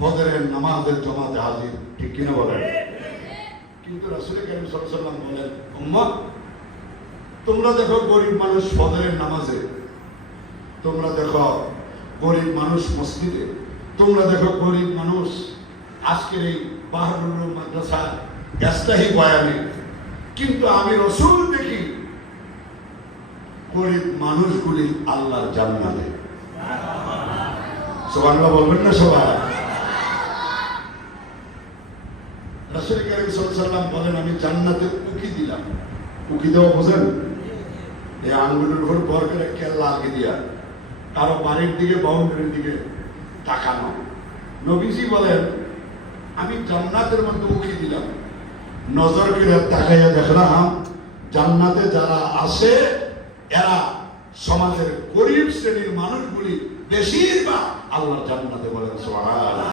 ফজরের নামাজের জমাতে হাজির, ঠিক কিনা বলেন? কিন্তু রাসুল করিম সাল্লাম বলেন, উম্মা, তোমরা দেখো গরিব মানুষ ফজরের নামাজে। তোমরা দেখো গরিব মানুষ মসজিদে। তোমরা দেখো গরিব মানুষ আজকের এই বাহারুল মাদ্রাসা এস্তাহি বয়ানে। কিন্তু আমি রসুল দেখি, গরিব মানুষগুলি আল্লাহর জান্নাতে। সোবাংলা বলবেন না সবাই করিম সাল্লাম বলেন, আমি জান্নাতে উকি দিলাম। উকি দেওয়া বোঝেন? এই আঙ্গুলের করে কেল্লা আগে দিয়া, কারও বাড়ির দিকে, বাউন্ডারির দিকে তাকানো। নবীজি বলেন, আমি জান্নাতের মধ্যে উকি দিলাম। নজর করে তাকাইয়া দেখলাম, জান্নাতে যারা আসে এরা সমাজের গরিব শ্রেণির মানুষগুলি বেশিরভাগ আল্লাহর জান্নাতে বলেন সোহান